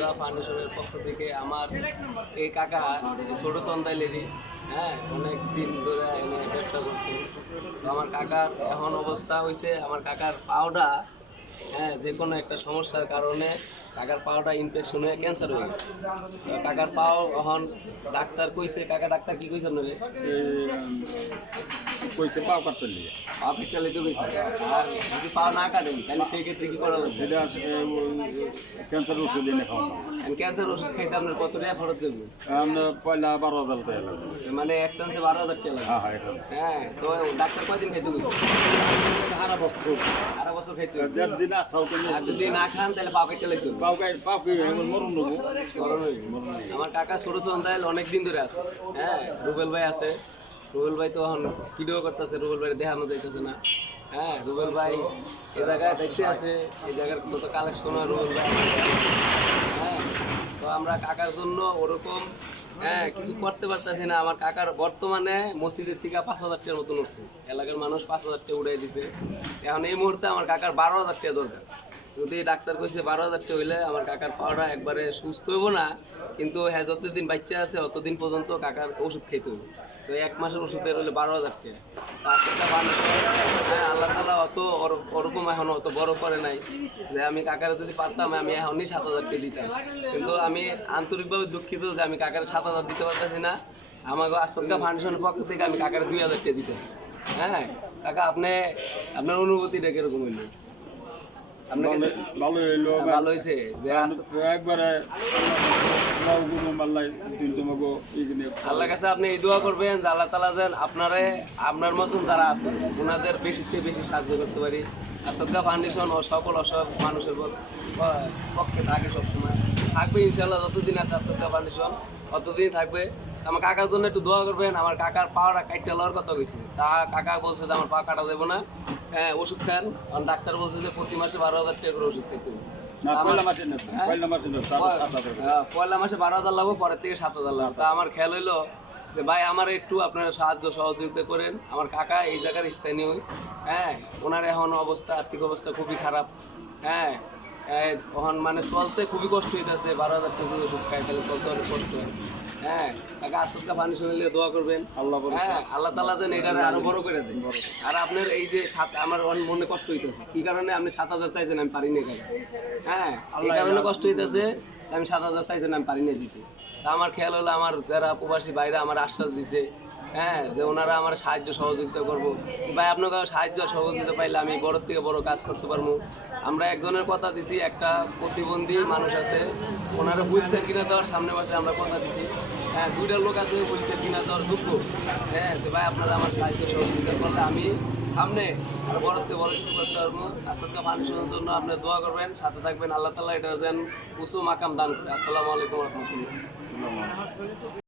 আসাদা ফাউন্ডেশনের পক্ষ থেকে আমার এই কাকা ছোট সন্তাইলেরই হ্যাঁ অনেক দিন ধরে এনে ব্যবসা করতে তো আমার কাকার এখন অবস্থা হয়েছে আমার কাকার পাওটা হ্যাঁ যে কোনো একটা সমস্যার কারণে কাকার পাওয়াটা ইনফেকশন হয়ে ক্যান্সার হয়ে গেছে। কাকার পাও এখন ডাক্তার কইছে কাকা ডাক্তার কি কইছে রে কইছে পাও কাটতে লিয়ে পা পিটালে তো কইছে। আর যদি পা না কাটেন তাহলে সেই ক্ষেত্রে কি করা লাগবে? ক্যান্সার ওষুধ এনে খাওয়ানো ক্যান্সার ওষুধ খাইতে আপনার কত টাকা খরচ দেবো আমরা পয়লা বারো হাজার টাকা লাগবে। মানে এক চান্সে বারো হাজার টাকা লাগবে? হ্যাঁ হ্যাঁ তো ডাক্তার কয়দিন খাইতে সারা বছর। আরও বছর খাইতে দিন আর যদি না খান তাহলে পাও কেটে লাগবে পাও পাও। আমার কাকা ছোট সন্তাইল অনেক দিন ধরে আছে। হ্যাঁ রুবেল ভাই আছে। রুবেল ভাই তো এখন ভিডিও করতেছে, রুবেল ভাই দেখানো যাইতেছে না। হ্যাঁ রুবেল ভাই এই জায়গায় দেখতে আছে, এই জায়গার কত কালেকশন হয় রুবেল ভাই। হ্যাঁ তো আমরা কাকার জন্য ওরকম হ্যাঁ কিছু করতে পারতেছি না। আমার কাকার বর্তমানে মসজিদের থেকে পাঁচ হাজার টাকার মতন উঠছে। এলাকার মানুষ পাঁচ হাজার টাকা উঠাই দিছে। এখন এই মুহূর্তে আমার কাকার বারো হাজার টাকা দরকার। যদি ডাক্তার কইছে বারো হাজার টাকা হইলে আমার কাকার পাওয়াটা একবারে সুস্থ হইব না, কিন্তু হ্যাঁ যতদিন বাচ্চা আছে, অতদিন পর্যন্ত কাকার ওষুধ খেতে তো এক মাসের ওষুধের হলে বারো হাজার টাকা। হ্যাঁ আল্লাহ তালা অত ওরকম এখন অত বড় করে নাই যে আমি কাকারে যদি পারতাম, আমি এখনই সাত হাজার টাকা দিতাম। কিন্তু আমি আন্তরিকভাবে দুঃখিত যে আমি কাকারে সাত হাজার দিতে পারতেছি না। আমাকে আশঙ্কা ফাউন্ডেশনের পক্ষ থেকে আমি কাকারে দুই হাজার টাকা দিতাম হ্যাঁ কাকা, আপনি আপনার অনুভূতিটা কীরকম হইল? ভালো- ভালো হইল ভালো হয়েছে যে একবারে লাউ গুলো মাল্লাই দিন তোমাকে এইখানে আল্লাহর কাছে আপনি এই দোয়া করবেন যে আল্লাহ তালা যেন আপনারে আপনার মতন যারা আছেন ওনাদের বেশি থেকে বেশি সাহায্য করতে পারি। আর ফাউন্ডেশন ও সকল অসহায় মানুষের পক্ষে থাকে সবসময়। থাকবে ইনশাল্লাহ যতদিন আছে সদ্গা ফাউন্ডেশন ততদিন থাকবে। আমার কাকার জন্য একটু দোয়া করবেন আমার কাকার পাওয়াটা কাইটা লওয়ার কথা কইছে। তা কাকা বলছে যে আমার পা কাটা দেবো না। হ্যাঁ ওষুধ খান। কারণ ডাক্তার বলছে যে প্রতি মাসে বারো হাজার টাকা করে ওষুধ খাইতে হবে। পয়লা মাসে না হ্যাঁ? হ্যাঁ, পয়লা মাসে বারো হাজার লাগবো পরের থেকে সাত হাজার লাগবে। তা আমার খেয়াল হইল যে ভাই আমার একটু আপনারা সাহায্য সহযোগিতা করেন। আমার কাকা এই জায়গার স্থানীয়। হ্যাঁ ওনার এখন অবস্থা আর্থিক অবস্থা খুবই খারাপ। হ্যাঁ এখন মানে চলতে খুবই কষ্ট হইতেছে বারো হাজার টাকা ওষুধ খাই তাহলে চলতে অনেক কষ্ট হয়। হ্যাঁ আস্তে পানি শুনলে দোয়া করবেন। আল্লাহ হ্যাঁ আল্লাহ তালা যেন এটা আরও বড় করে দেন আর আপনার এই যে সাত আমার অনেক মনে কষ্ট হইতেছে। কি কারণে? আপনি সাত হাজার চাইছেন আমি পারি না এখানে হ্যাঁ এই কারণে কষ্ট হইতেছে আমি সাত হাজার চাইছেন আমি পারিনি দিতে। আমার খেয়াল হলো আমার যারা প্রবাসী বাইরে আমার আশ্বাস দিছে হ্যাঁ যে ওনারা আমার সাহায্য সহযোগিতা করব। ভাই, আপনাকে সাহায্য সহযোগিতা পাইলে আমি বড় থেকে বড় কাজ করতে পারব। আমরা একজনের কথা দিছি, একটা প্রতিবন্ধী মানুষ আছে, ওনারা হুইল চেয়ার কিনে দেওয়ার সামনে বসে আমরা কথা দিছি। হ্যাঁ দুইটা লোক আছে, বলছে কিনা দেওয়ার যোগ্য হ্যাঁ তো ভাই, আপনারা আমার সাহায্য সহযোগিতা করলে আমি সামনে আর বড়তে বড় কিছু করতে পারব। আসাদকা মানুষের জন্য আপনি দোয়া করবেন, সাথে থাকবেন। আল্লাহ তালা এটা যেন উঁচু মাকাম দান করে। আসসালামু আলাইকুম রহমতুল্লাহ।